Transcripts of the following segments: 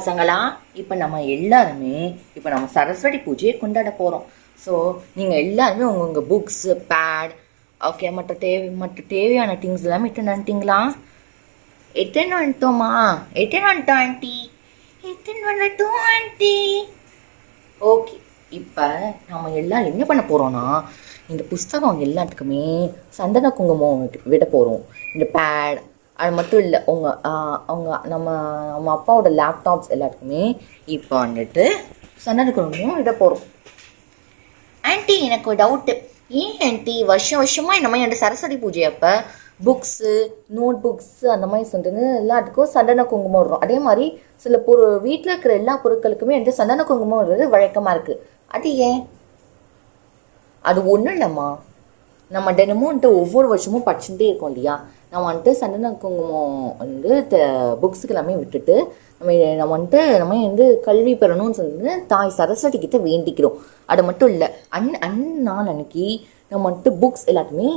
பசங்களா, இப்போ நம்ம எல்லாருமே இப்போ நம்ம சரஸ்வதி பூஜையை கொண்டாட போகிறோம். ஸோ நீங்கள் எல்லாருமே உங்கள் புக்ஸு பேட் ஓகே மற்ற தேவையான திங்ஸ் எல்லாமே எத்தனை வந்துட்டிங்களா? எத்தனை வந்துட்டோமா? எத்தனை வந்துட்டோம் ஆண்டி? எத்தனை வந்துட்டோம் ஆண்டி? ஓகே, இப்போ நம்ம எல்லாம் என்ன பண்ண போகிறோன்னா, இந்த புஸ்தகம் எல்லாத்துக்குமே சந்தன குங்குமம் விட போகிறோம். இந்த பேட் அது மட்டும் இல்லை, அவங்க நம்ம நம்ம அப்பாவோட லேப்டாப்ஸ் எல்லாத்துக்குமே இப்போ வந்துட்டு சந்தன குங்குமம் விட போகிறோம். ஆன்ட்டி, எனக்கு ஒரு டவுட்டு. ஏன் ஆன்ட்டி வருஷமாக இந்த மாதிரி அந்த சரஸ்வதி பூஜை அப்போ புக்ஸு நோட் புக்ஸு அந்த மாதிரி சொல்லிட்டு எல்லாத்துக்கும் சந்தன குங்குமம் வரும். அதே மாதிரி சில வீட்டில் இருக்கிற எல்லா பொருட்களுக்குமே வந்து சந்தன குங்குமம் வர்றது வழக்கமாக இருக்குது. அது ஏன்? அது ஒன்றும் இல்லைம்மா, நம்ம தினமும் வந்துட்டு ஒவ்வொரு வருஷமும் படிச்சுட்டே இருக்கோம் இல்லையா. நம்ம வந்துட்டு சந்தன குங்குமம் வந்து புக்ஸுக்கு எல்லாமே விட்டுட்டு நம்ம வந்து கல்வி பெறணும்னு சொல்லிட்டு தாய் சரஸ்வதி கிட்ட வேண்டிக்கிறோம். அது மட்டும் இல்லை, நாள் அன்னைக்கு நம்ம வந்துட்டு புக்ஸ் எல்லாத்துமே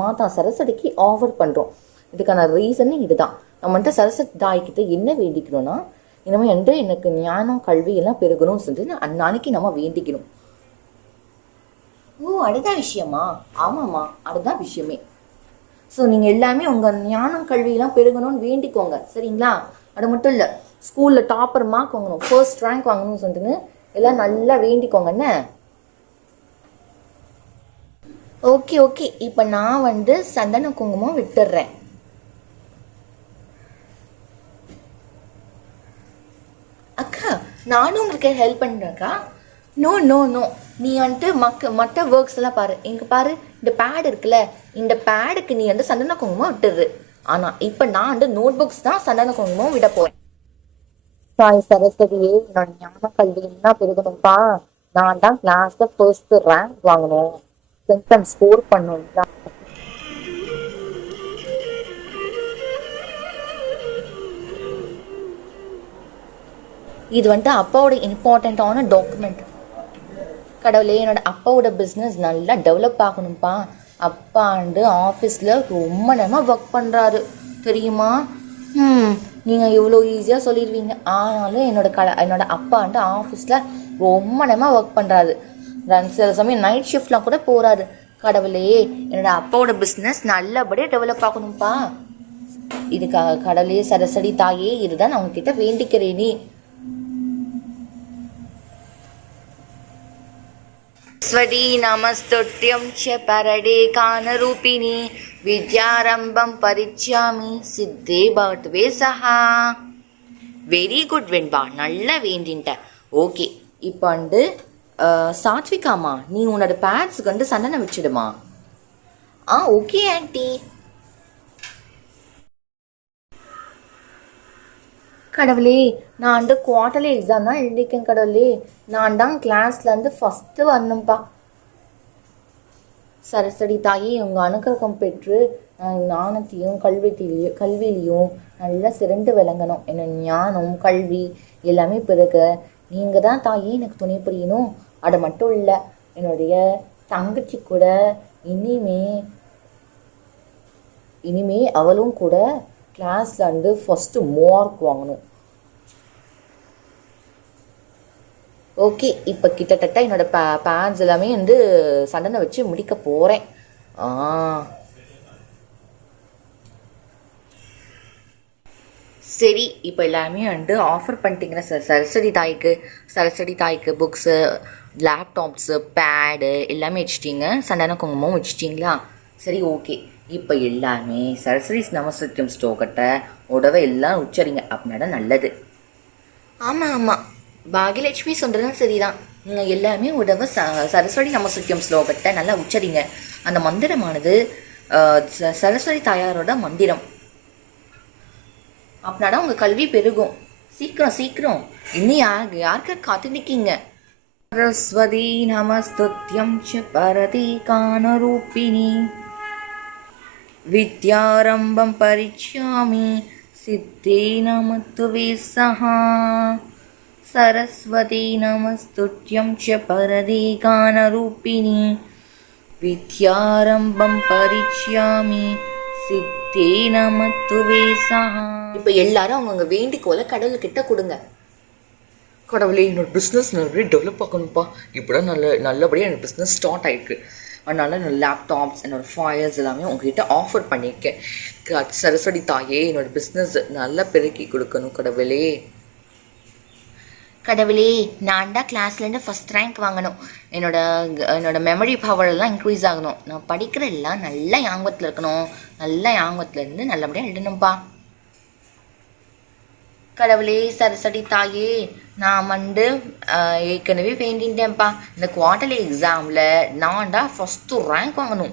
மாதா சரஸ்வதிக்கு ஆஃபர் பண்ணுறோம். இதுக்கான ரீசன் இதுதான். நம்ம வந்துட்டு சரஸ்வதி தாய்கிட்ட என்ன வேண்டிக்கிறோன்னா, இனிமேல் வந்து எனக்கு ஞானம் கல்வி எல்லாம் பெருகணும்னு சொல்லிட்டு அன்னைக்கு நம்ம வேண்டிக்கணும். ஓ, அதுதான் விஷயமா? ஆமாம்மா, அதுதான் விஷயமே. ஸோ நீங்கள் எல்லாமே உங்கள் ஞானம் கல்வியெல்லாம் பெருகணும்னு வேண்டிக்கோங்க, சரிங்களா? அது மட்டும் இல்லை, ஸ்கூலில் டாப்பர் மார்க் வாங்கணும், ஃபர்ஸ்ட் ரேங்க் வாங்கணும்னு சொல்லிட்டுன்னு எல்லாம் நல்லா வேண்டிக்கோங்க என்ன. ஓகே ஓகே, இப்போ நான் வந்து சந்தன குங்குமம் விட்டுடுறேன். அக்கா, நானும் உங்களுக்கு ஹெல்ப் பண்ணுறேன்க்கா. நோ நோ நோ, நீ வந்துட்டு மற்ற ஒர்க்ஸ் எல்லாம் பாரு. இங்கே பாரு, இந்த பேட் இருக்குல்ல, இந்த பேடுக்கு நீ வந்து சந்தன குங்குமம் விட்டுரு. ஆனால் இப்போ நான் வந்து நோட் புக்ஸ் தான் சந்தன குங்குமம் விட போகிறேன். சாய் சரஸ்வதியே, நான் ஞான கல்வின்னா பெருகணும்ப்பா. நான் தான் கிளாஸ்ல ஃபர்ஸ்ட் ரேங்க் வாங்கணும், சென்டம் ஸ்கோர் பண்ணணும். இது வந்துட்டு அப்பாவோட இம்பார்ட்டண்ட்டான டாக்குமெண்ட். கடவுளே, என்னோட அப்பாவோட பிஸ்னஸ் நல்லா டெவலப் ஆகணும்ப்பா. அப்பா ஆஃபீஸில் ரொம்ப நேரமாக ஒர்க் பண்ணுறாரு தெரியுமா? நீங்கள் இவ்வளோ ஈஸியாக சொல்லிடுவீங்க. ஆனாலும் என்னோட அப்பா ஆஃபீஸில் ரொம்ப நேரமாக ஒர்க் பண்ணுறாரு. சில சமயம் நைட் ஷிஃப்ட்லாம் கூட போகிறாரு. கடவுளே, என்னோட அப்பாவோட பிஸ்னஸ் நல்லபடியாக டெவலப் ஆகணும்ப்பா. இதுக்காக கடவுளே சரஸ்வதி தாயே, இதுதான் நான் உங்ககிட்ட வேண்டிக்கிறேனே. ஸ்வதி நமஸ்துத்யம் ச பரடே கானரூபிணி வித்யாரம்பம் பரிச்சாமி சித்தே பவத்வே சஹா. வெரி குட் வெண்பா, நல்லா வேண்டின்ட்ட. ஓகே, இப்போ சாத்விகாமா, நீ உன்னோட பேட்ஸுக்கு சந்தனம் வச்சிடுமா? Okay aunty. கடவுளே, நான் குவார்டர்லி எக்ஸாம் தான் எழுதிக்கேன். கடவுளே, நான் தான் கிளாஸ்லேருந்து ஃபஸ்ட்டு வரணும்ப்பா. சரஸ்வதி தாயே, உங்கள் அனுகிரகம் பெற்று ஞானத்தையும் கல்வியிலையும் நல்லா சிறந்து விளங்கணும். என்ன ஞானம் கல்வி எல்லாமே பிறகு நீங்கள் தான் தாயே எனக்கு துணை புரியணும். அது மட்டும் இல்லை, என்னுடைய தங்கச்சி கூட இனிமே அவளும் கூட கிளாஸில் ஃபஸ்ட்டு மார்க் வாங்கணும். ஓகே, இப்போ கிட்டத்தட்ட என்னோட பேட்ஸ் எல்லாமே சந்தனை வச்சு முடிக்க போகிறேன். சரி, இப்போ எல்லாமே ஆஃபர் பண்ணிட்டீங்கன்னா சரஸ்வதி தாய்க்கு புக்ஸு, லேப்டாப்ஸு, பேடு எல்லாமே வச்சுட்டிங்க, சந்தன குங்குமம் வச்சுட்டிங்களா? சரி, ஓகே. இப்போ எல்லாமே சரஸ்வதி நமஸ்துத்யம் ஸ்லோகத்தை உடவை எல்லாம் உச்சரிங்க, அப்படின்னா நல்லது. ஆமாம், பாகியலட்சுமி சொல்கிறதும் சரிதான். நீங்கள் எல்லாமே உடவை சரஸ்வதி நமஸ்துத்யம் ஸ்லோகத்தை நல்லா உச்சரிங்க. அந்த மந்திரமானது சரஸ்வதி தாயாரோட மந்திரம். அப்படின்னா உங்கள் கல்வி பெருகும். சீக்கிரம் இன்னும் யாருக்கு காத்து நிற்கீங்க? சரஸ்வதி நமஸ்துத்யம் ச பரதி கானரூபிணி வித்யாரம்பம் பரிச்சாமி சித்தே நமத்துவே சஹா. சரஸ்வதி நமஸ்துத்யம் ச பரதி கானரூபிணி வித்யாரம்பம் பரிச்சாமி சித்தே நமத்துவே சஹா. இப்போ எல்லாரும் அவங்கவுங்க வேண்டிக்கோளை கடவுள்கிட்ட கொடுங்க. கடவுளே, என்னோட பிஸ்னஸ் நிறைய டெவலப் ஆகணும்ப்பா. இப்போ தான் நல்லபடியாக என்னோடய பிஸ்னஸ் ஸ்டார்ட் ஆகிருக்கு. அதனால் என்னோடய லேப்டாப்ஸ், என்னோடய ஃபைல்ஸ் எல்லாமே உங்ககிட்ட ஆஃபர் பண்ணியிருக்கேன். சரஸ்வதி தாயே, என்னோடய பிஸ்னஸ் நல்லா பெருக்கி கொடுக்கணும் கடவுளே. கடவுளே, நான் தான் கிளாஸ்லேருந்து ஃபஸ்ட் ரேங்க் வாங்கணும். என்னோட மெமரி பவரெல்லாம் இன்க்ரீஸ் ஆகணும். நான் படிக்கிற எல்லாம் நல்ல ஞாபகத்தில் இருக்கணும். நல்ல ஞாபகத்துலேருந்து நல்லபடியாக எழுதணும்ப்பா. கடவுளே, சரஸ்வதி தாயே, நான் ஏற்கனவே வேண்டிட்டேன்ப்பா. இந்த குவார்டர்லி எக்ஸாமில் நான் தான் ஃபஸ்ட்டு ரேங்க் வாங்கணும்.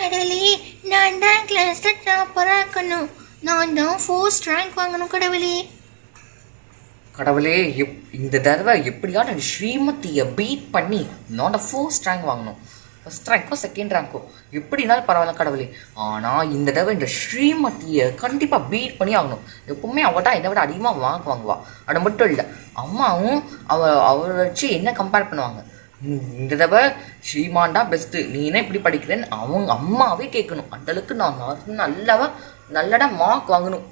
கடவுளே, நான் தான் கிளாஸில் டாப்பராக இருக்கணும். நான் தான் ஃபர்ஸ்ட் ரேங்க் வாங்கணும் கடவுளே. கடவுளே, இந்த தடவை எப்படியாவது ஸ்ரீமதியை பீட் பண்ணி நான் தான் ஃபர்ஸ்ட் ரேங்க் வாங்கணும். ஃபஸ்ட் ரேங்க்கோ செகண்ட் ரேங்க்கோ எப்படினாலும் பரவாயில்ல கடவுளே. ஆனால் இந்த தடவை இந்த ஸ்ரீமதியை கண்டிப்பாக பீட் பண்ணி ஆகணும். எப்பவுமே அவள் தான் என்னை விட அதிகமாக மார்க் வாங்குவாள். அது மட்டும் இல்லை, அம்மாவும் அவரை வச்சு என்ன கம்பேர் பண்ணுவாங்க. இந்த தடவை ஸ்ரீமான் தான் பெஸ்ட்டு, நீ என்ன இப்படி படிக்கிறேன்னு அவங்க அம்மாவே கேட்கணும். அந்தளவுக்கு நான் நல்லடா மார்க் வாங்கணும்.